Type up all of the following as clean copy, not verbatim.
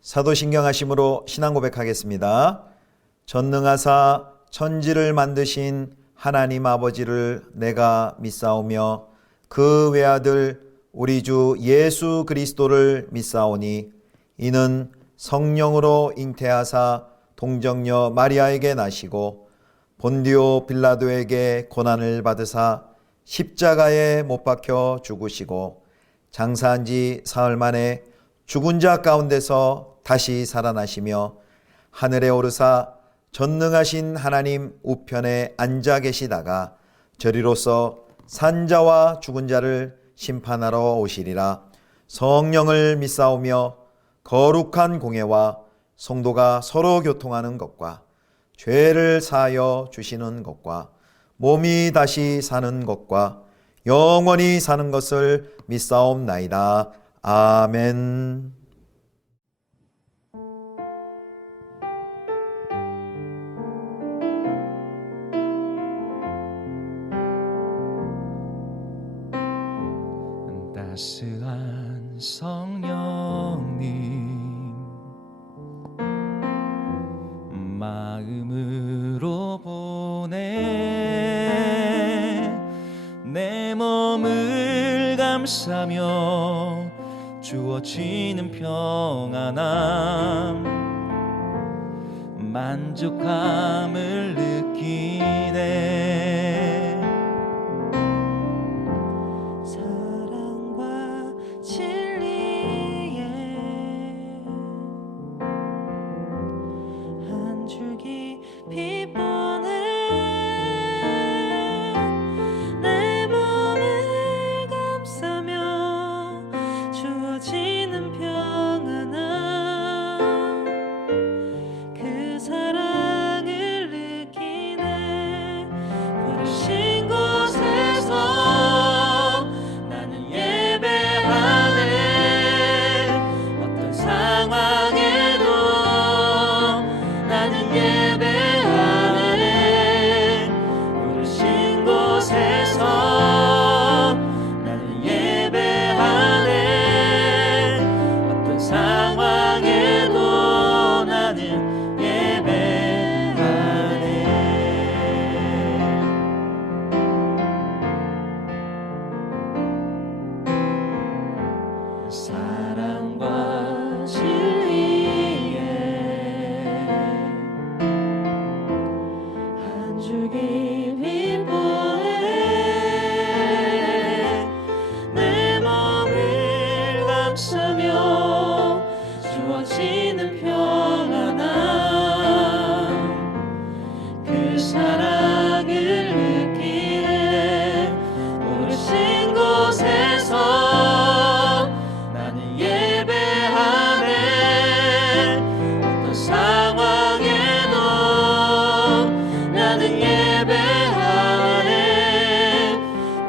사도신경하심으로 신앙 고백하겠습니다. 전능하사 천지를 만드신 하나님 아버지를 내가 믿사오며 그 외아들 우리 주 예수 그리스도를 믿사오니 이는 성령으로 잉태하사 동정녀 마리아에게 나시고 본디오 빌라도에게 고난을 받으사 십자가에 못 박혀 죽으시고 장사한 지 사흘 만에 죽은 자 가운데서 다시 살아나시며 하늘에 오르사 전능하신 하나님 우편에 앉아 계시다가 저리로서 산자와 죽은 자를 심판하러 오시리라. 성령을 믿사오며 거룩한 공회와 성도가 서로 교통하는 것과 죄를 사하여 주시는 것과 몸이 다시 사는 것과 영원히 사는 것을 믿사옵나이다. 아멘. 따스한 성령님 마음으로 보내 내 몸을 감싸며 주어지는 평안함 만족함을 느끼네. 사랑과 진리에 한 줄기 빛 보내 내 몸을 감싸며 주어지는 평안함 그 사랑을 느끼네. 부르신 곳에서 나는 예배하네. 어떤 상황에도 나는 예배하네. 부르신 곳에서 나는 예배하네. 어떤 상황에도 나는 예배하네. 사랑과 진리에 한 줄기 빛 보내 내 몸을 감싸며 주어지는 평안함 그 사랑을 느끼네. 부르신 곳에서 나는 예배하네. 어떤 상황에도 나는 예배하네.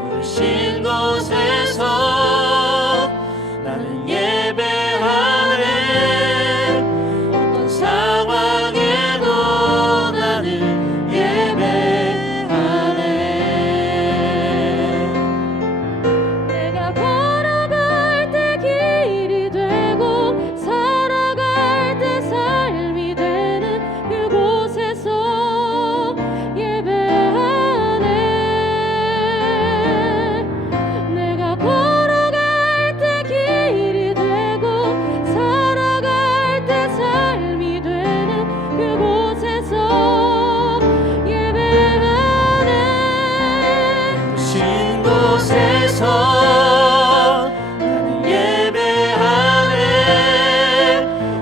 부르신 곳에서 나는 예배하네. 어떤 상황에도 나는 예배하네. 내가 걸어갈 때 길이 되고 살아갈 때 삶이 되는 그곳에서 예배하네. 내가 걸어갈 때 길이 되고 살아갈 때 삶이 되는 그곳에서 예배하네. 부르신 곳에서 나는 예배하네.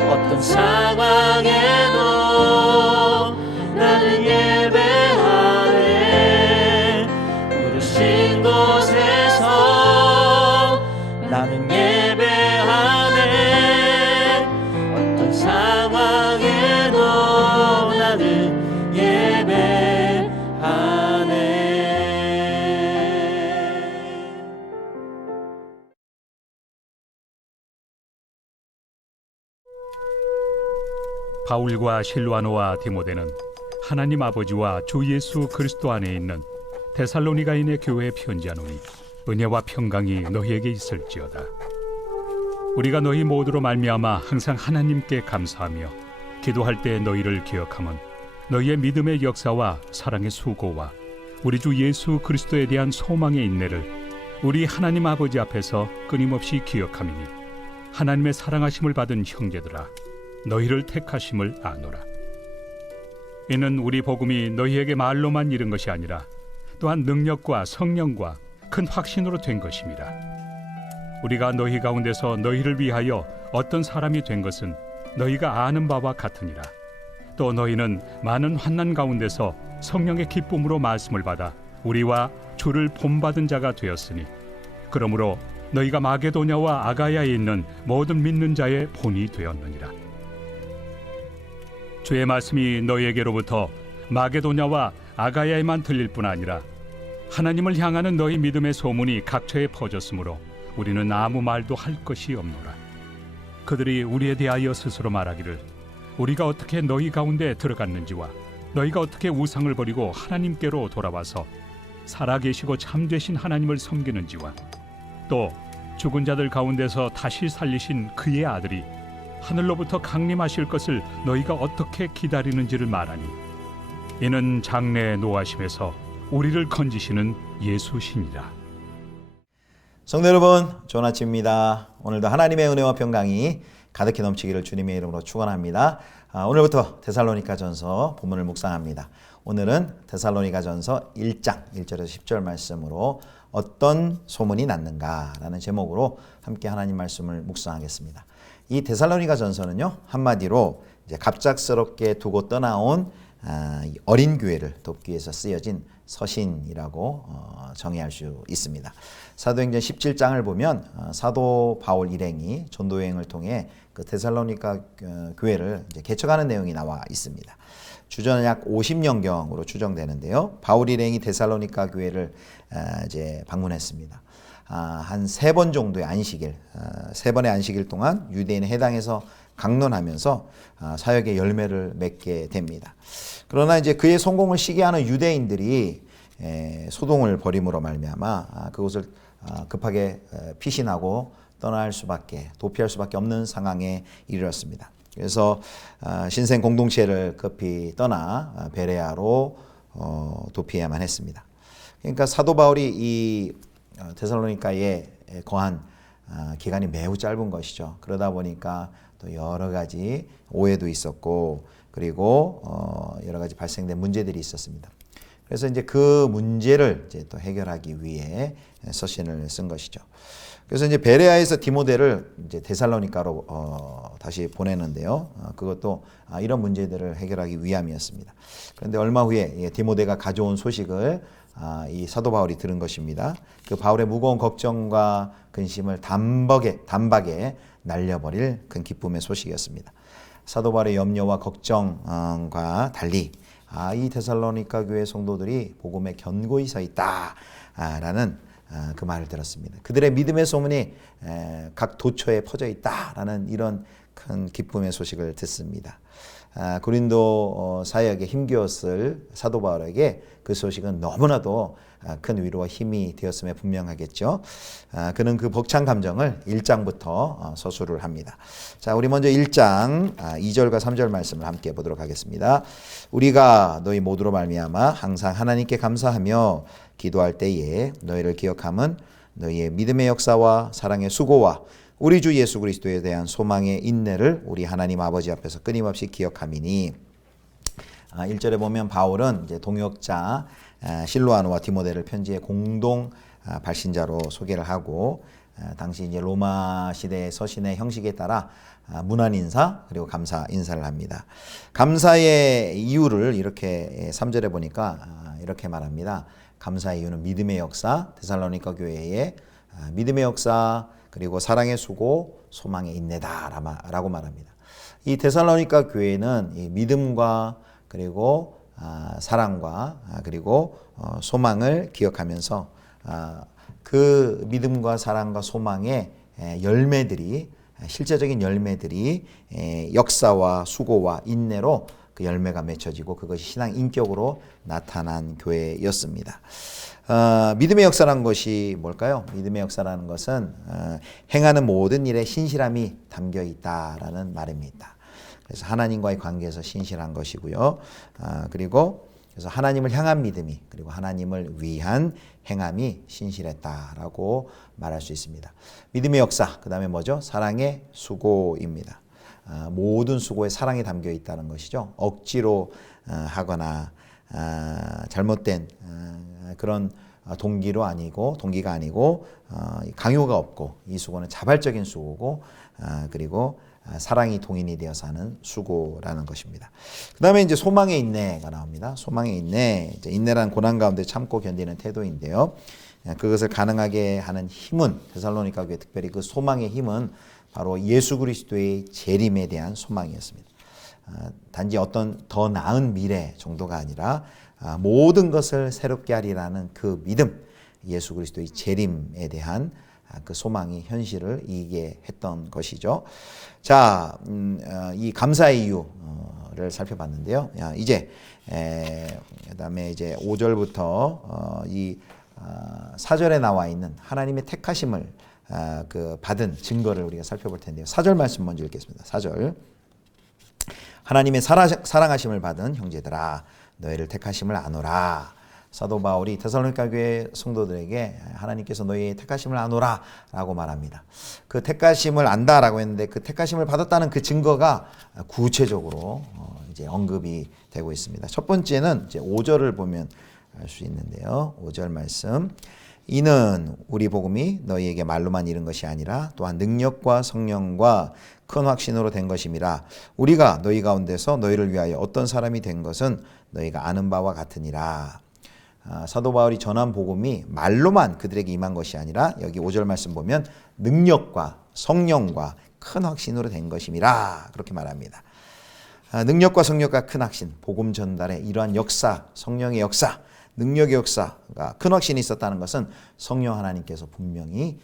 어떤 상황에도 나는 예배하네. 부르신 곳에서 나는 예배하네. 어떤 상황에도 나는 예배하네. 바울과 실와노와 디모데는 하나님 아버지와 주 예수 그리스도 안에 있는 데살로니가인의 교회에 편지하노니 은혜와 평강이 너희에게 있을지어다. 우리가 너희 모두로 말미암아 항상 하나님께 감사하며 기도할 때 너희를 기억함은 너희의 믿음의 역사와 사랑의 수고와 우리 주 예수 그리스도에 대한 소망의 인내를 우리 하나님 아버지 앞에서 끊임없이 기억함이니 하나님의 사랑하심을 받은 형제들아 너희를 택하심을 아노라. 이는 우리 복음이 너희에게 말로만 이른 것이 아니라 또한 능력과 성령과 큰 확신으로 된 것입니다. 우리가 너희 가운데서 너희를 위하여 어떤 사람이 된 것은 너희가 아는 바와 같으니라. 또 너희는 많은 환난 가운데서 성령의 기쁨으로 말씀을 받아 우리와 주를 본받은 자가 되었으니 그러므로 너희가 마게도냐와 아가야에 있는 모든 믿는 자의 본이 되었느니라. 주의 말씀이 너희에게로부터 마게도냐와 아가야에만 들릴 뿐 아니라 하나님을 향하는 너희 믿음의 소문이 각처에 퍼졌으므로 우리는 아무 말도 할 것이 없노라. 그들이 우리에 대하여 스스로 말하기를 우리가 어떻게 너희 가운데 들어갔는지와 너희가 어떻게 우상을 버리고 하나님께로 돌아와서 살아계시고 참되신 하나님을 섬기는지와 또 죽은 자들 가운데서 다시 살리신 그의 아들이 하늘로부터 강림하실 것을 너희가 어떻게 기다리는지를 말하니 이는 장래의 노하심에서 우리를 건지시는 예수시니라. 성도 여러분, 좋은 아침입니다. 오늘도 하나님의 은혜와 평강이 가득히 넘치기를 주님의 이름으로 축원합니다. 오늘부터 데살로니가전서 본문을 묵상합니다. 오늘은 데살로니가전서 1장 1절에서 10절 말씀으로 어떤 소문이 났는가라는 제목으로 함께 하나님 말씀을 묵상하겠습니다. 이 데살로니가전서는요, 한마디로 이제 갑작스럽게 두고 떠나온 어린 교회를 돕기 위해서 쓰여진 서신이라고 정의할 수 있습니다. 사도행전 17장을 보면 사도 바울 일행이 전도여행을 통해 그 데살로니가 교회를 이제 개척하는 내용이 나와 있습니다. 주전 약 50년경으로 추정되는데요. 바울 일행이 데살로니가 교회를 이제 방문했습니다. 한 3번 정도의 안식일, 3번의 안식일 동안 유대인의 해당에서 강론하면서 사역의 열매를 맺게 됩니다. 그러나 이제 그의 성공을 시기하는 유대인들이 소동을 벌임으로 말미암아 그곳을 급하게 피신하고 떠날 수밖에, 도피할 수밖에 없는 상황에 이르렀습니다. 그래서 신생 공동체를 급히 떠나 베레아로 도피해야만 했습니다. 그러니까 사도 바울이 이 데살로니가에 거한 기간이 매우 짧은 것이죠. 그러다 보니까 또 여러 가지 오해도 있었고 그리고 여러 가지 발생된 문제들이 있었습니다. 그래서 이제 그 문제를 이제 또 해결하기 위해 서신을 쓴 것이죠. 그래서 이제 베레아에서 디모데를 이제 데살로니가로 다시 보내는데요. 그것도 이런 문제들을 해결하기 위함이었습니다. 그런데 얼마 후에 디모데가 가져온 소식을 이 사도 바울이 들은 것입니다. 그 바울의 무거운 걱정과 근심을 단박에 날려버릴 큰 기쁨의 소식이었습니다. 사도 바울의 염려와 걱정과 달리 이 데살로니가 교회 성도들이 복음에 견고히 서 있다라는 그 말을 들었습니다. 그들의 믿음의 소문이 각 도처에 퍼져 있다라는 이런 큰 기쁨의 소식을 듣습니다. 고린도 사역에 힘겨웠을 사도 바울에게 그 소식은 너무나도 큰 위로와 힘이 되었음에 분명하겠죠. 그는 그 벅찬 감정을 1장부터 서술을 합니다. 자, 우리 먼저 1장 2절과 3절 말씀을 함께 보도록 하겠습니다. 우리가 너희 모두로 말미암아 항상 하나님께 감사하며 기도할 때에 너희를 기억함은 너희의 믿음의 역사와 사랑의 수고와 우리 주 예수 그리스도에 대한 소망의 인내를 우리 하나님 아버지 앞에서 끊임없이 기억함이니 1절에 보면 바울은 이제 동역자 실로아노와 디모데를 편지의 공동 발신자로 소개를 하고 당시 이제 로마 시대의 서신의 형식에 따라 문안 인사 그리고 감사 인사를 합니다. 감사의 이유를 이렇게 3절에 보니까 이렇게 말합니다. 감사의 이유는 믿음의 역사, 데살로니가 교회의 믿음의 역사 그리고 사랑의 수고, 소망의 인내다라고 말합니다. 이 데살로니가 교회는 이 믿음과 그리고 사랑과 그리고 소망을 기억하면서 그 믿음과 사랑과 소망의 열매들이 실제적인 열매들이 역사와 수고와 인내로 그 열매가 맺혀지고 그것이 신앙 인격으로 나타난 교회였습니다. 믿음의 역사라는 것이 뭘까요? 믿음의 역사라는 것은 행하는 모든 일에 신실함이 담겨 있다라는 말입니다. 그래서 하나님과의 관계에서 신실한 것이고요. 그리고 그래서 하나님을 향한 믿음이 그리고 하나님을 위한 행함이 신실했다라고 말할 수 있습니다. 믿음의 역사, 그 다음에 뭐죠? 사랑의 수고입니다. 모든 수고에 사랑이 담겨 있다는 것이죠. 억지로 하거나 잘못된 그런 동기가 아니고 강요가 없고 이 수고는 자발적인 수고고 그리고 사랑이 동인이 되어서 하는 수고라는 것입니다. 그 다음에 이제 소망의 인내가 나옵니다. 소망의 인내, 이제 인내란 고난 가운데 참고 견디는 태도인데요. 그것을 가능하게 하는 힘은 데살로니가 교회 특별히 그 소망의 힘은 바로 예수 그리스도의 재림에 대한 소망이었습니다. 단지 어떤 더 나은 미래 정도가 아니라 모든 것을 새롭게 하리라는 그 믿음, 예수 그리스도의 재림에 대한 그 소망이 현실을 이기게 했던 것이죠. 자, 이 감사의 이유를 살펴봤는데요. 이제 그다음에 이제 5절부터 이 4절에 나와 있는 하나님의 택하심을 그 받은 증거를 우리가 살펴볼 텐데요. 4절 말씀 먼저 읽겠습니다. 4절. 하나님의 사랑하심을 받은 형제들아 너희를 택하심을 아노라. 사도 바울이 데살로니가 교회 성도들에게 하나님께서 너희의 택하심을 아노라 라고 말합니다. 그 택하심을 안다라고 했는데 그 택하심을 받았다는 그 증거가 구체적으로 이제 언급이 되고 있습니다. 첫 번째는 이제 5절을 보면 알 수 있는데요. 5절 말씀. 이는 우리 복음이 너희에게 말로만 이른 것이 아니라 또한 능력과 성령과 큰 확신으로 된 것임이라. 우리가 너희 가운데서 너희를 위하여 어떤 사람이 된 것은 너희가 아는 바와 같으니라. 사도 바울이 전한 복음이 말로만 그들에게 임한 것이 아니라 여기 5절 말씀 보면 능력과 성령과 큰 확신으로 된 것임이라 그렇게 말합니다. 능력과 성령과 큰 확신, 복음 전달의 이러한 역사, 성령의 역사, 능력의 역사가 큰 확신이 있었다는 것은 성령 하나님께서 분명히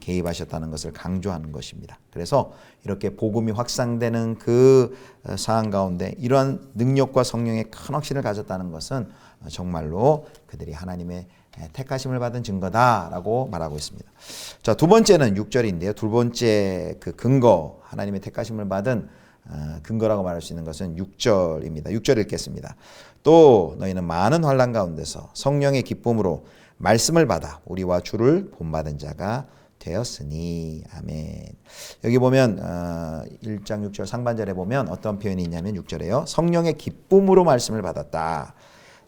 개입하셨다는 것을 강조하는 것입니다. 그래서 이렇게 복음이 확산되는 그 상황 가운데 이러한 능력과 성령의 큰 확신을 가졌다는 것은 정말로 그들이 하나님의 택하심을 받은 증거다라고 말하고 있습니다. 자, 두 번째는 6절인데요. 두 번째 그 근거, 하나님의 택하심을 받은 근거라고 말할 수 있는 것은 6절입니다. 6절 읽겠습니다. 또 너희는 많은 환난 가운데서 성령의 기쁨으로 말씀을 받아 우리와 주를 본받은 자가 되었으니. 아멘. 여기 보면 1장 6절 상반절에 보면 어떤 표현이 있냐면 6절에요. 성령의 기쁨으로 말씀을 받았다.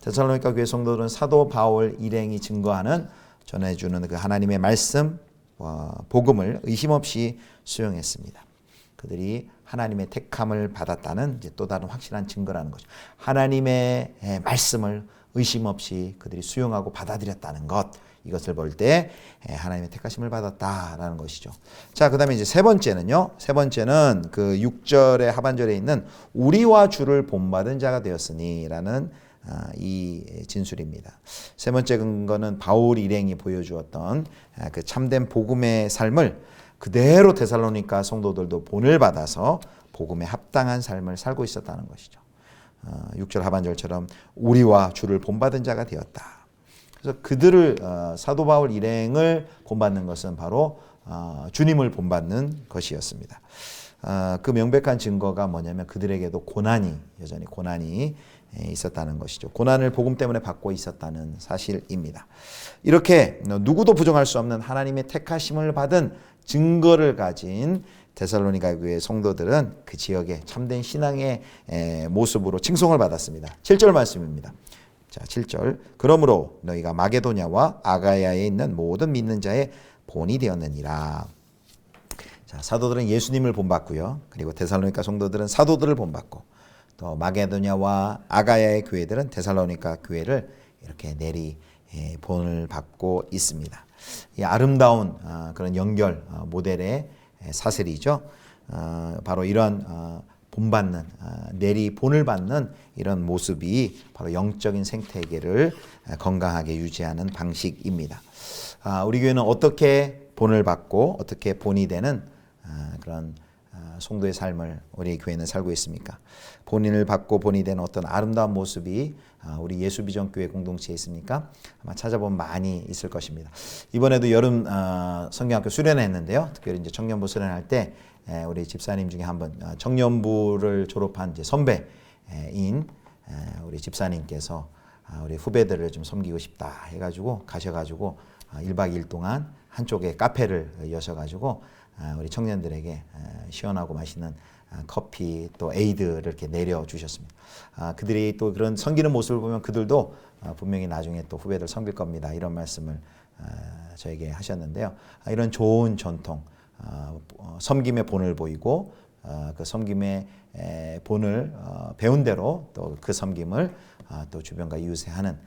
데살로니가 교회 성도들은 사도 바울 일행이 증거하는 전해주는 그 하나님의 말씀, 복음을 의심 없이 수용했습니다. 그들이 하나님의 택함을 받았다는 이제 또 다른 확실한 증거라는 거죠. 하나님의 말씀을 의심 없이 그들이 수용하고 받아들였다는 것, 이것을 볼 때 하나님의 택하심을 받았다라는 것이죠. 자, 그다음에 이제 세 번째는요. 세 번째는 그 6절의 하반절에 있는 우리와 주를 본받은 자가 되었으니라는 이 진술입니다. 세 번째 근거는 바울 일행이 보여주었던 그 참된 복음의 삶을 그대로 데살로니가 성도들도 본을 받아서 복음에 합당한 삶을 살고 있었다는 것이죠. 6절 하반절처럼 우리와 주를 본받은 자가 되었다. 그래서 그들을 사도 바울 일행을 본받는 것은 바로 주님을 본받는 것이었습니다. 그 명백한 증거가 뭐냐면 그들에게도 여전히 고난이 있었다는 것이죠. 고난을 복음 때문에 받고 있었다는 사실입니다. 이렇게 누구도 부정할 수 없는 하나님의 택하심을 받은 증거를 가진 데살로니가 교회 성도들은 그 지역의 참된 신앙의 모습으로 칭송을 받았습니다. 7절 말씀입니다. 자, 7절. 그러므로 너희가 마게도냐와 아가야에 있는 모든 믿는 자의 본이 되었느니라. 자, 사도들은 예수님을 본받고요. 그리고 데살로니가 성도들은 사도들을 본받고 또 마게도냐와 아가야의 교회들은 데살로니가 교회를 이렇게 내리 본을 받고 있습니다. 이 아름다운 그런 연결 모델의 사슬이죠. 바로 이런 본받는 내리 본을 받는 이런 모습이 바로 영적인 생태계를 건강하게 유지하는 방식입니다. 우리 교회는 어떻게 본을 받고 어떻게 본이 되는 그런 성도의 삶을 우리 교회는 살고 있습니까? 본인을 받고 본이 되는 어떤 아름다운 모습이 우리 예수비전교회 공동체에 있습니까? 아마 찾아보면 많이 있을 것입니다. 이번에도 여름 성경학교 수련회 했는데요. 특별히 이제 청년부 수련할 때 우리 집사님 중에 한 분 청년부를 졸업한 이제 선배인 우리 집사님께서 우리 후배들을 좀 섬기고 싶다 해가지고 가셔가지고 1박 2일 동안 한쪽에 카페를 여셔가지고 우리 청년들에게 시원하고 맛있는 커피 또 에이드를 이렇게 내려주셨습니다. 그들이 또 그런 섬기는 모습을 보면 그들도 분명히 나중에 또 후배들 섬길 겁니다. 이런 말씀을 저에게 하셨는데요. 이런 좋은 전통, 섬김의 본을 보이고 그 섬김의 본을 배운 대로 또 그 섬김을 또 주변과 이웃에 하는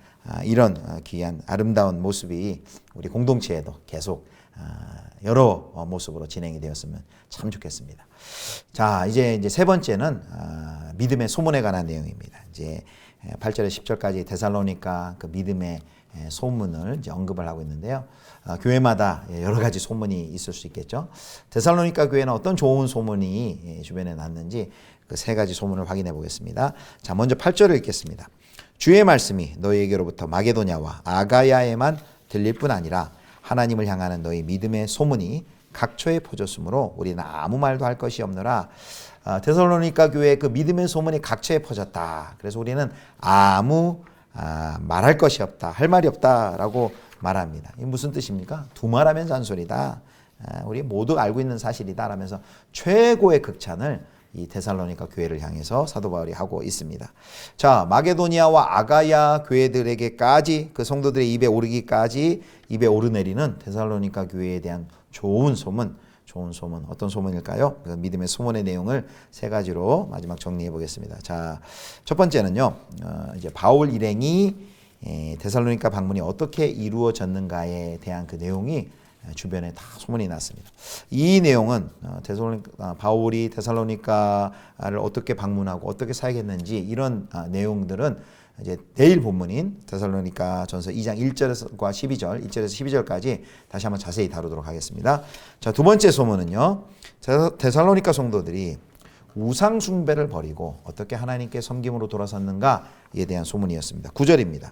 이런 귀한 아름다운 모습이 우리 공동체에도 계속 여러 모습으로 진행이 되었으면 참 좋겠습니다. 자, 이제 세 번째는 믿음의 소문에 관한 내용입니다. 이제 8절에 10절까지 데살로니가 그 믿음의 소문을 이제 언급을 하고 있는데요. 교회마다 여러 가지 소문이 있을 수 있겠죠. 데살로니가 교회는 어떤 좋은 소문이 주변에 났는지 그 세 가지 소문을 확인해 보겠습니다. 자, 먼저 8절을 읽겠습니다. 주의 말씀이 너희에게로부터 마게도냐와 아가야에만 들릴 뿐 아니라 하나님을 향하는 너희 믿음의 소문이 각처에 퍼졌으므로 우리는 아무 말도 할 것이 없노라. 데살로니가 교회의 그 믿음의 소문이 각처에 퍼졌다. 그래서 우리는 아무 말할 것이 없다, 할 말이 없다라고 말합니다. 이게 무슨 뜻입니까? 두말하면 잔소리다. 우리 모두 알고 있는 사실이다 라면서 최고의 극찬을 이 데살로니가 교회를 향해서 사도 바울이 하고 있습니다. 자, 마게도니아와 아가야 교회들에게까지 그 성도들의 입에 오르기까지 입에 오르내리는 데살로니가 교회에 대한 좋은 소문 어떤 소문일까요? 그 믿음의 소문의 내용을 세 가지로 마지막 정리해 보겠습니다. 자, 첫 번째는요, 이제 바울 일행이 데살로니가 방문이 어떻게 이루어졌는가에 대한 그 내용이 주변에 다 소문이 났습니다. 이 내용은 바울이 데살로니가를 어떻게 방문하고 어떻게 사역했는지 이런 내용들은 이제 내일 본문인 데살로니가 전서 2장 1절과 12절, 1절에서 12절까지 다시 한번 자세히 다루도록 하겠습니다. 자, 두 번째 소문은요, 데살로니가 성도들이 우상 숭배를 버리고 어떻게 하나님께 섬김으로 돌아섰는가에 대한 소문이었습니다. 9절입니다.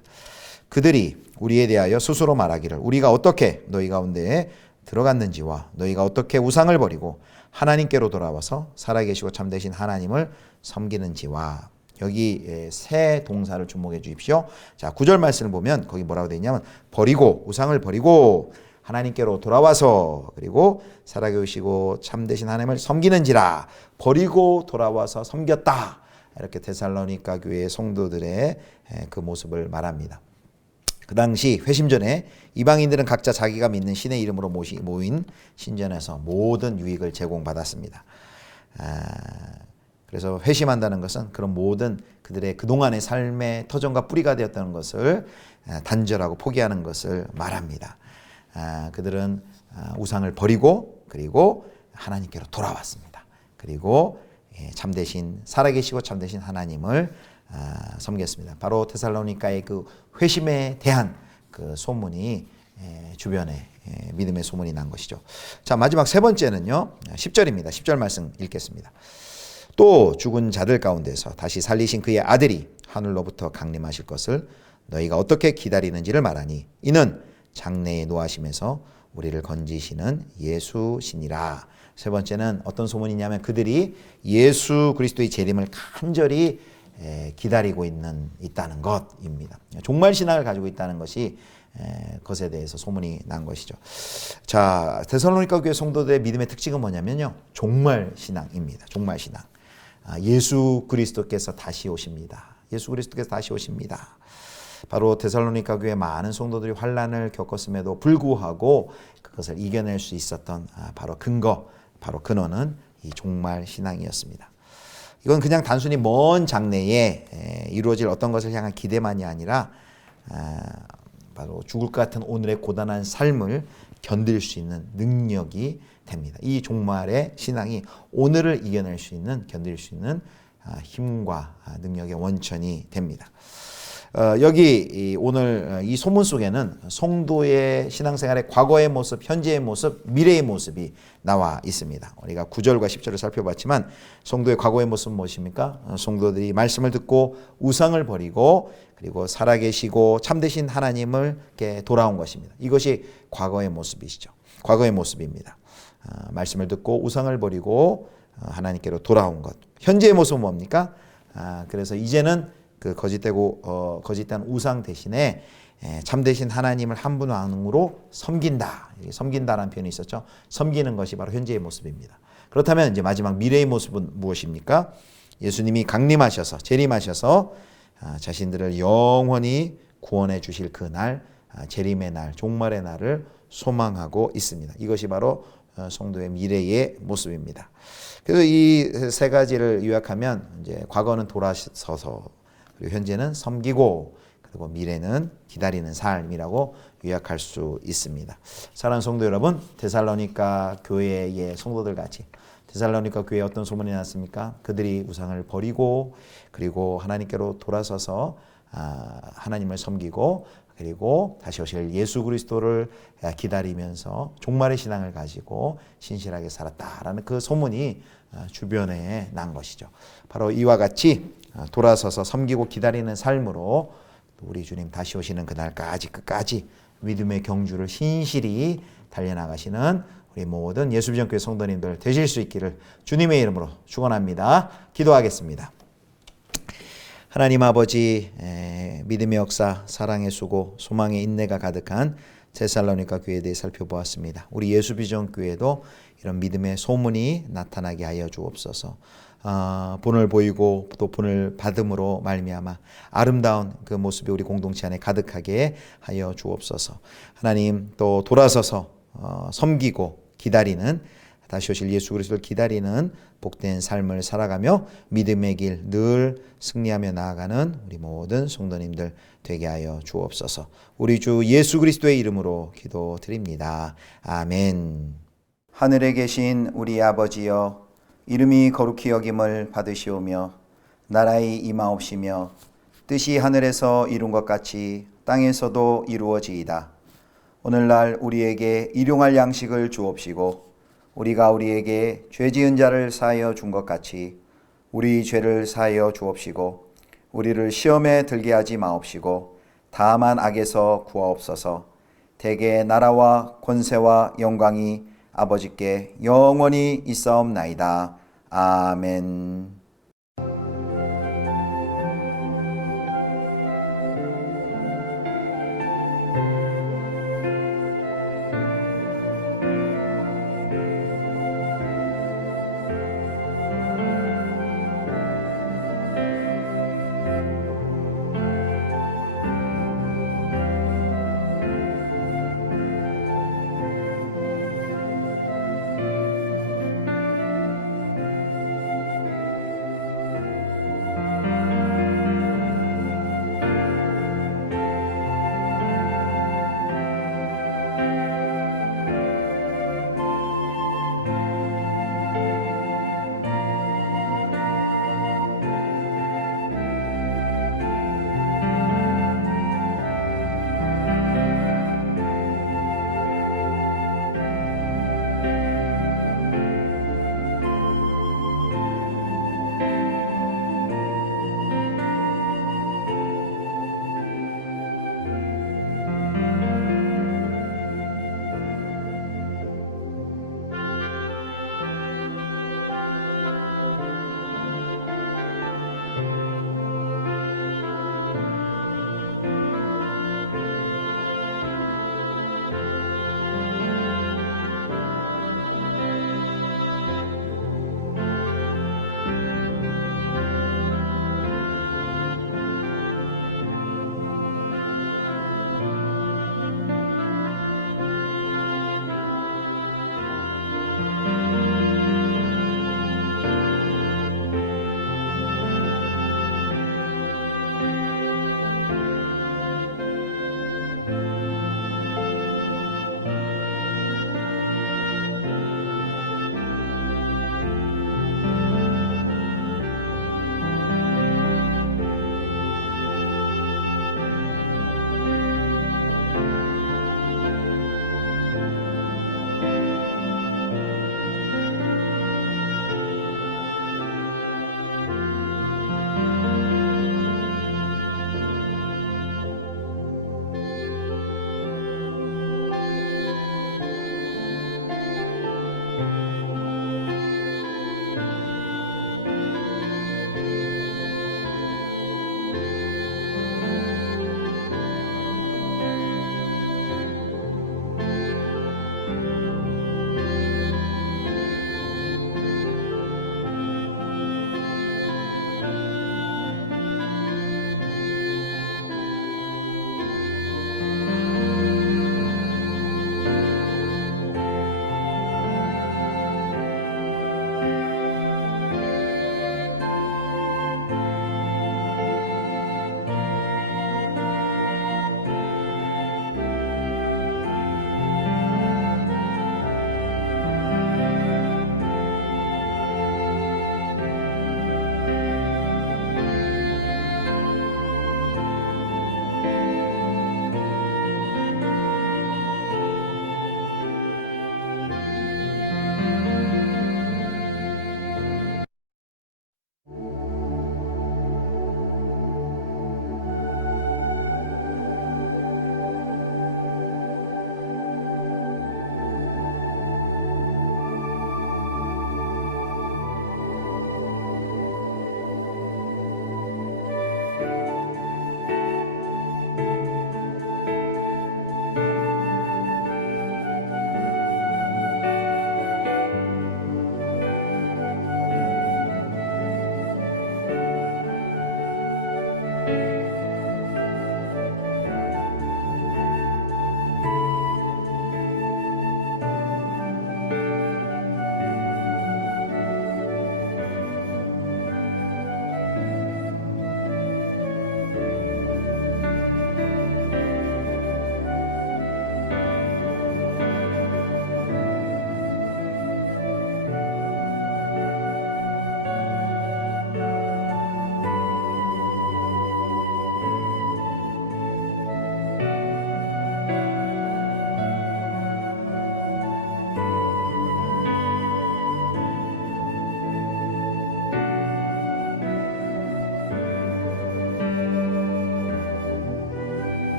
그들이 우리에 대하여 스스로 말하기를 우리가 어떻게 너희 가운데에 들어갔는지와 너희가 어떻게 우상을 버리고 하나님께로 돌아와서 살아계시고 참되신 하나님을 섬기는지와, 여기 세 동사를 주목해 주십시오. 자, 9절 말씀을 보면 거기 뭐라고 되어 있냐면 버리고, 우상을 버리고 하나님께로 돌아와서, 그리고 살아계시고 참되신 하나님을 섬기는지라. 버리고 돌아와서 섬겼다. 이렇게 데살로니가 교회의 성도들의 그 모습을 말합니다. 그 당시 회심전에 이방인들은 각자 자기가 믿는 신의 이름으로 모인 신전에서 모든 유익을 제공받았습니다. 그래서 회심한다는 것은 그런 모든 그들의 그동안의 삶의 터전과 뿌리가 되었다는 것을 단절하고 포기하는 것을 말합니다. 그들은 우상을 버리고 그리고 하나님께로 돌아왔습니다. 그리고 참되신, 살아계시고 참되신 하나님을 섬겼습니다. 바로 데살로니가의 그 회심에 대한 그 소문이 주변에 믿음의 소문이 난 것이죠. 자, 마지막 세 번째는요, 10절입니다. 10절 말씀 읽겠습니다. 또 죽은 자들 가운데서 다시 살리신 그의 아들이 하늘로부터 강림하실 것을 너희가 어떻게 기다리는지를 말하니 이는 장래의 노하심에서 우리를 건지시는 예수시니라. 세 번째는 어떤 소문이냐면 그들이 예수 그리스도의 재림을 간절히 기다리고 있다는 것입니다. 종말 신앙을 가지고 있다는 것이 것에 대해서 소문이 난 것이죠. 자, 데살로니가 교회 성도들의 믿음의 특징은 뭐냐면요, 종말 신앙입니다. 종말 신앙. 예수 그리스도께서 다시 오십니다. 예수 그리스도께서 다시 오십니다. 바로 데살로니가 교회 많은 성도들이 환난을 겪었음에도 불구하고 그것을 이겨낼 수 있었던 바로 근원은 이 종말 신앙이었습니다. 이건 그냥 단순히 먼 장래에 이루어질 어떤 것을 향한 기대만이 아니라 바로 죽을 것 같은 오늘의 고단한 삶을 견딜 수 있는 능력이 됩니다. 이 종말의 신앙이 오늘을 이겨낼 수 있는, 견딜 수 있는 힘과 능력의 원천이 됩니다. 여기 오늘 이 소문 속에는 성도의 신앙생활의 과거의 모습, 현재의 모습, 미래의 모습이 나와 있습니다. 우리가 9절과 10절을 살펴봤지만 성도의 과거의 모습은 무엇입니까? 성도들이 말씀을 듣고 우상을 버리고 그리고 살아계시고 참되신 하나님을 이렇게 돌아온 것입니다. 이것이 과거의 모습이시죠. 과거의 모습입니다. 말씀을 듣고 우상을 버리고 하나님께로 돌아온 것. 현재의 모습은 뭡니까? 그래서 이제는 그 거짓된 우상 대신에 참되신 하나님을 한 분 왕으로 섬긴다. 섬긴다라는 표현이 있었죠. 섬기는 것이 바로 현재의 모습입니다. 그렇다면 이제 마지막 미래의 모습은 무엇입니까? 예수님이 강림하셔서 재림하셔서 자신들을 영원히 구원해 주실 그 날, 재림의 날, 종말의 날을 소망하고 있습니다. 이것이 바로 성도의 미래의 모습입니다. 그래서 이 세 가지를 요약하면 이제 과거는 돌아서서 그리고 현재는 섬기고 그리고 미래는 기다리는 삶이라고 요약할 수 있습니다. 사랑하는 성도 여러분, 데살로니가 교회의 성도들 같이 데살로니가 교회에 어떤 소문이 났습니까? 그들이 우상을 버리고 그리고 하나님께로 돌아서서 하나님을 섬기고 그리고 다시 오실 예수 그리스도를 기다리면서 종말의 신앙을 가지고 신실하게 살았다라는 그 소문이 주변에 난 것이죠. 바로 이와 같이 돌아서서 섬기고 기다리는 삶으로 우리 주님 다시 오시는 그날까지 끝까지 믿음의 경주를 신실히 달려나가시는 우리 모든 예수비전교회 성도님들 되실 수 있기를 주님의 이름으로 축원합니다. 기도하겠습니다. 하나님 아버지, 믿음의 역사, 사랑의 수고, 소망의 인내가 가득한 데살로니가 교회에 대해 살펴보았습니다. 우리 예수비전교회도 이런 믿음의 소문이 나타나게 하여 주옵소서. 본을 보이고 또 본을 받음으로 말미암아 아름다운 그 모습이 우리 공동체 안에 가득하게 하여 주옵소서. 하나님, 또 돌아서서 섬기고 기다리는, 다시 오실 예수 그리스도를 기다리는 복된 삶을 살아가며 믿음의 길 늘 승리하며 나아가는 우리 모든 성도님들 되게 하여 주옵소서. 우리 주 예수 그리스도의 이름으로 기도드립니다. 아멘. 하늘에 계신 우리 아버지여, 이름이 거룩히 여김을 받으시오며 나라의 임하옵시며 뜻이 하늘에서 이룬 것 같이 땅에서도 이루어지이다. 오늘날 우리에게 일용할 양식을 주옵시고 우리가 우리에게 죄 지은 자를 사하여 준 것 같이 우리 죄를 사하여 주옵시고 우리를 시험에 들게 하지 마옵시고 다만 악에서 구하옵소서. 대개 나라와 권세와 영광이 아버지께 영원히 있사옵나이다. 아멘.